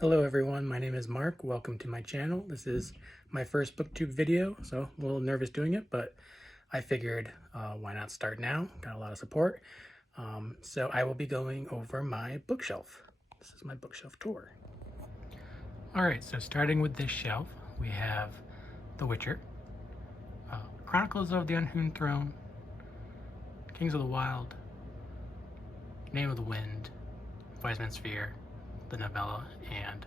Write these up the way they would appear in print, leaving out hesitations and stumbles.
Hello everyone, my name is Mark. Welcome to my channel. This is my first Booktube video, so a little nervous doing it, but I figured why not start now? Got a lot of support. So I will be going over my bookshelf. This is my bookshelf tour. Alright, so starting with this shelf, we have The Witcher, Chronicles of the Unhewn Throne, Kings of the Wild, Name of the Wind, Wise Man's Fear, the novella, and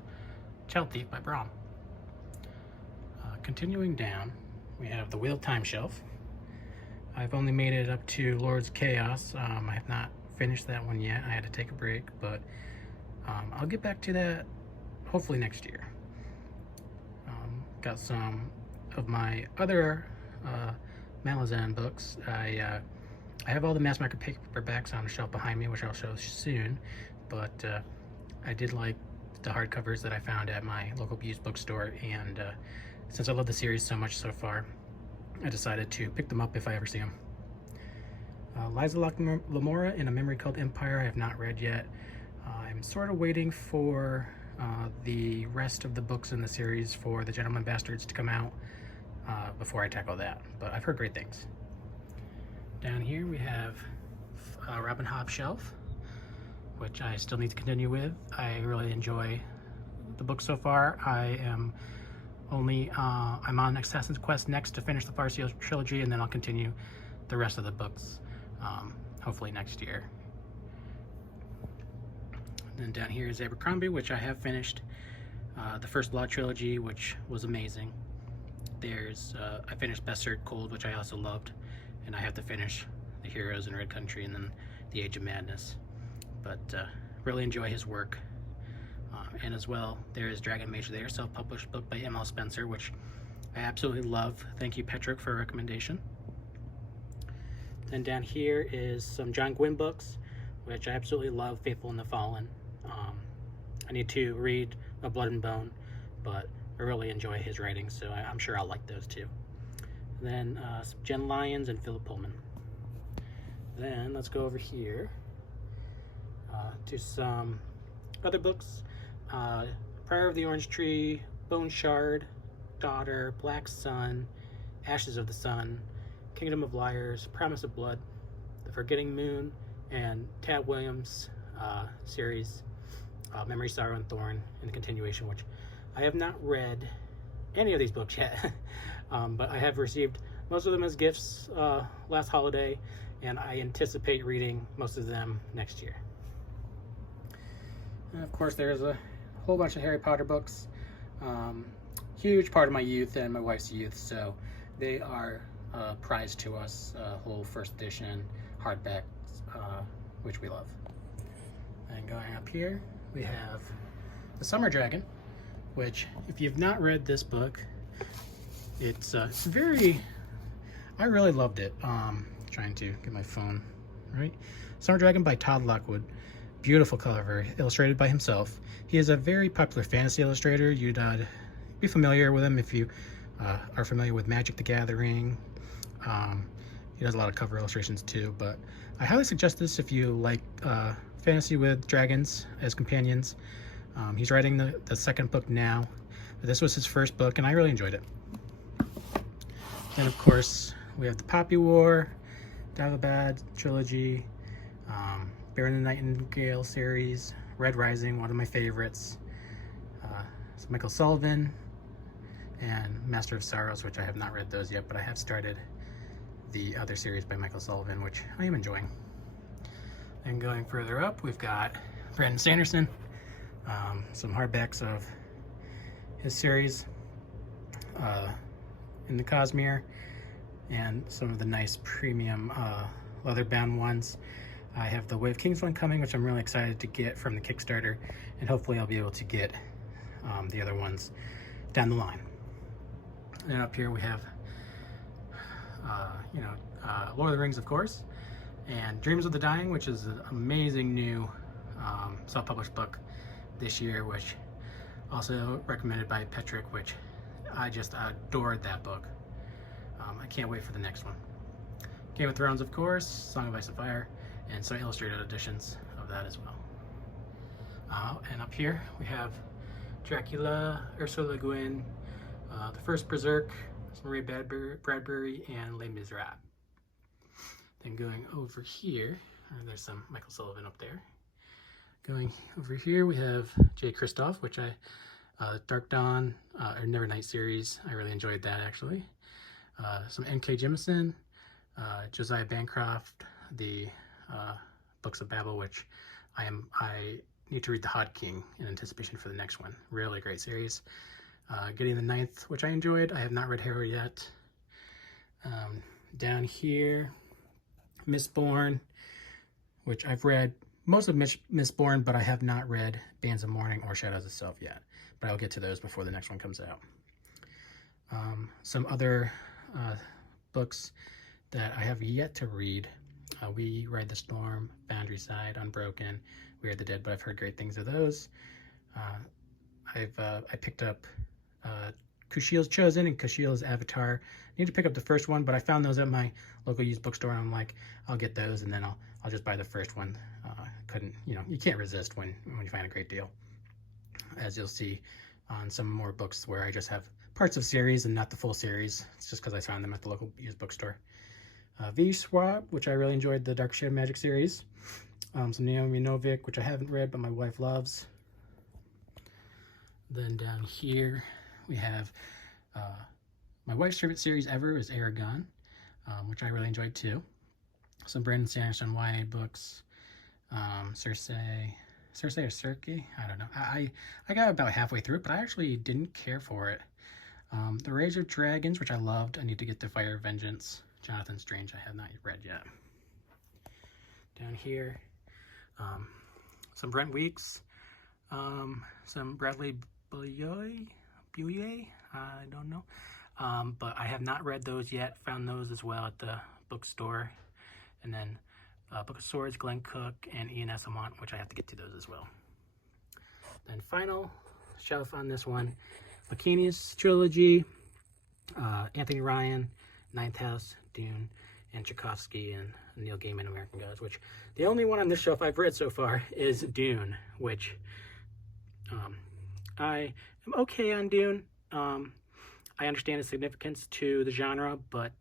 Child Thief by Brahm. Continuing down, we have the Wheel of Time shelf. I've only made it up to Lord's Chaos. I have not finished that one yet. I had to take a break, but I'll get back to that hopefully next year. Got some of my other Malazan books. I have all the mass market paperbacks on the shelf behind me, which I'll show soon, but I did like the hardcovers that I found at my local used bookstore, and since I love the series so much so far, I decided to pick them up if I ever see them. Liza Lamora in A Memory Called Empire I have not read yet. I'm sort of waiting for the rest of the books in the series for The Gentleman Bastards to come out before I tackle that, but I've heard great things. Down here we have Robin Hobb shelf, which I still need to continue with. I really enjoy the book so far. I'm on Assassin's Quest next to finish the Farseal trilogy, and then I'll continue the rest of the books, hopefully next year. Then down here is Abercrombie, which I have finished. The First Blood trilogy, which was amazing. I finished Best Cold, which I also loved, and I have to finish The Heroes in Red Country and then The Age of Madness. But really enjoy his work. And as well, there is Dragon Mage there, self-published book by M.L. Spencer, which I absolutely love. Thank you, Patrick, for a recommendation. Then down here is some John Gwynne books, which I absolutely love. Faithful and the Fallen. I need to read A Blood and Bone, but I really enjoy his writing, so I'm sure I'll like those too. Then some Jen Lyons and Philip Pullman. Then let's go over here to some other books. Prayer of the Orange Tree, Bone Shard, Daughter, Black Sun, Ashes of the Sun, Kingdom of Liars, Promise of Blood, The Forgetting Moon, and Tad Williams' series, Memory, Sorrow, and Thorn, in the continuation, which I have not read any of these books yet, but I have received most of them as gifts last holiday, and I anticipate reading most of them next year. And of course, there's a whole bunch of Harry Potter books. Huge part of my youth and my wife's youth, so they are prized to us, whole first edition hardbacks, which we love. And going up here, we have The Summer Dragon, which, if you've not read this book, it's I really loved it. Trying to get my phone right. Summer Dragon by Todd Lockwood. Beautiful cover, illustrated by himself. He is a very popular fantasy illustrator. You'd be familiar with him if you are familiar with Magic the Gathering. He does a lot of cover illustrations too, but I highly suggest this if you like fantasy with dragons as companions. He's writing the second book now. This was his first book, and I really enjoyed it. And of course, we have the Poppy War, Davalabad trilogy, Baron the Nightingale series, Red Rising, one of my favorites, Michael Sullivan, and Master of Sorrows, which I have not read those yet, but I have started the other series by Michael Sullivan, which I am enjoying. And going further up, we've got Brandon Sanderson, some hardbacks of his series, in the Cosmere, and some of the nice premium leather-bound ones. I have the Way of Kings one coming, which I'm really excited to get from the Kickstarter, and hopefully I'll be able to get the other ones down the line. And up here we have, Lord of the Rings, of course, and Dreams of the Dying, which is an amazing new self-published book this year, which also recommended by Patrick, which I just adored that book. I can't wait for the next one. Game of Thrones, of course, Song of Ice and Fire, and some illustrated editions of that as well. And up here we have Dracula, Ursula Le Guin, The First Berserk, Marie Bradbury, and Les Miserables. Then going over here, there's some Michael Sullivan up there. Going over here, we have J. Kristoff, which Dark Dawn, or Nevernight series. I really enjoyed that, actually. Some N.K. Jemisin, Josiah Bancroft, the Books of Babel, which I need to read The Hod King in anticipation for the next one. Really great series. Getting the Ninth, which I enjoyed. I have not read Harrow yet. Down here, Mistborn, which I've read most of Mistborn, but I have not read Bands of Mourning or Shadows of Self yet. But I'll get to those before the next one comes out. Some other books that I have yet to read. We Ride the Storm, Boundary Side, Unbroken, We Are the Dead, but I've heard great things of those. I picked up Kushiel's Chosen and Kushiel's Avatar. I need to pick up the first one, but I found those at my local used bookstore, and I'm like, I'll get those, and then I'll just buy the first one. Couldn't, you can't resist when you find a great deal. As you'll see on some more books where I just have parts of series and not the full series. It's just because I found them at the local used bookstore. V. Schwab, which I really enjoyed, the Dark Shade of Magic series. Some Naomi Novik, which I haven't read, but my wife loves. Then down here, we have my wife's favorite series ever is Aragon, which I really enjoyed too. Some Brandon Sanderson YA books, Circe or Circe, I don't know. I got about halfway through it, but I actually didn't care for it. The Razor Dragons, which I loved. I need to get to Fire of Vengeance. Jonathan Strange, I have not read yet. Down here, some Brent Weeks, some Bradley Bouillet, I don't know. But I have not read those yet. Found those as well at the bookstore. And then Book of Swords, Glenn Cook, and Ian Esselmont, which I have to get to those as well. Then final shelf on this one, Lucanius Trilogy, Anthony Ryan, Ninth House, Dune, and Tchaikovsky and Neil Gaiman, American Gods, which the only one on this shelf I've read so far is Dune, which I am okay on Dune. I understand its significance to the genre, but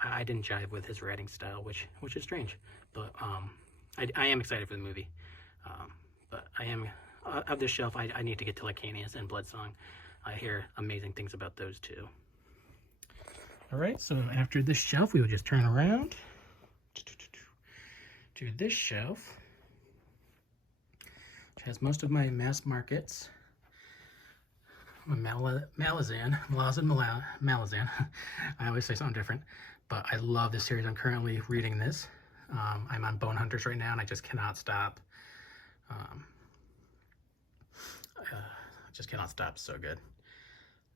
I didn't jive with his writing style, which is strange. But I am excited for the movie. But I am, of this shelf, I need to get to Lucanius and Bloodsong. I hear amazing things about those two. All right, so after this shelf, we will just turn around to this shelf, which has most of my mass markets. Malazan. I always say something different, but I love this series. I'm currently reading this. I'm on Bone Hunters right now, and I just cannot stop. Just cannot stop. So good.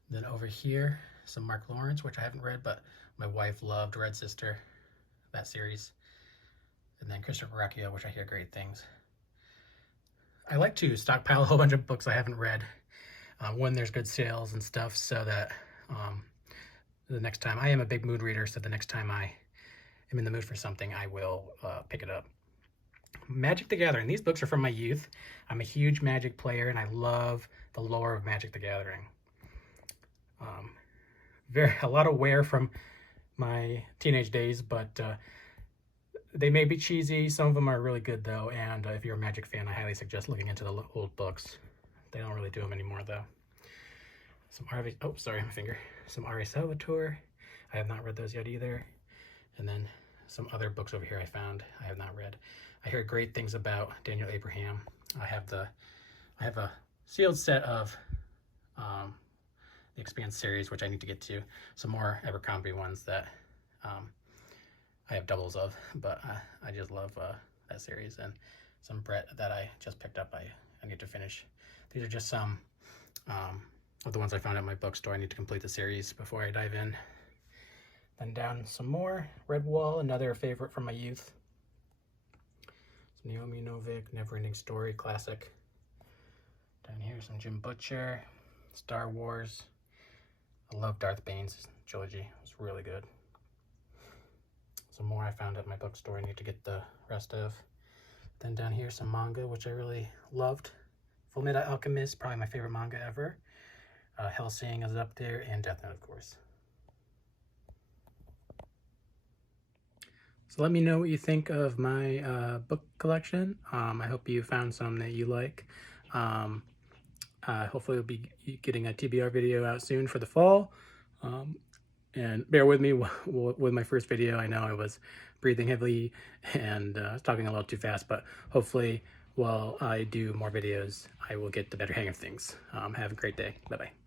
Then over here, some Mark Lawrence, which I haven't read, but my wife loved Red Sister, that series. And then Christopher Racchio, which I hear great things. I like to stockpile a whole bunch of books I haven't read when there's good sales and stuff, so that the next time, I am a big mood reader, so the next time I am in the mood for something, I will pick it up. Magic the Gathering. These books are from my youth. I'm a huge Magic player, and I love the lore of Magic the Gathering. A lot of wear from my teenage days, but they may be cheesy. Some of them are really good, though, and if you're a Magic fan, I highly suggest looking into the old books. They don't really do them anymore, though. Some Some R.A. Salvatore. I have not read those yet either. And then some other books over here I found I have not read. I hear great things about Daniel Abraham. I have a sealed set of the Expanse series, which I need to get to. Some more Abercrombie ones that I have doubles of, but I just love that series. And some Brett that I just picked up, I need to finish. These are just some of the ones I found at my bookstore. I need to complete the series before I dive in. Then down some more. Redwall, another favorite from my youth. Some Naomi Novik, Neverending Story, classic. Down here, some Jim Butcher, Star Wars. I love Darth Bane's trilogy. It was really good. Some more I found at my bookstore I need to get the rest of. Then down here, some manga, which I really loved. Fullmetal Alchemist, probably my favorite manga ever. Hellsing is up there, and Death Note, of course. So let me know what you think of my book collection. I hope you found some that you like. Hopefully we'll be getting a TBR video out soon for the fall. And bear with me with my first video. I know I was breathing heavily and talking a little too fast, but hopefully while I do more videos, I will get the better hang of things. Have a great day. Bye-bye.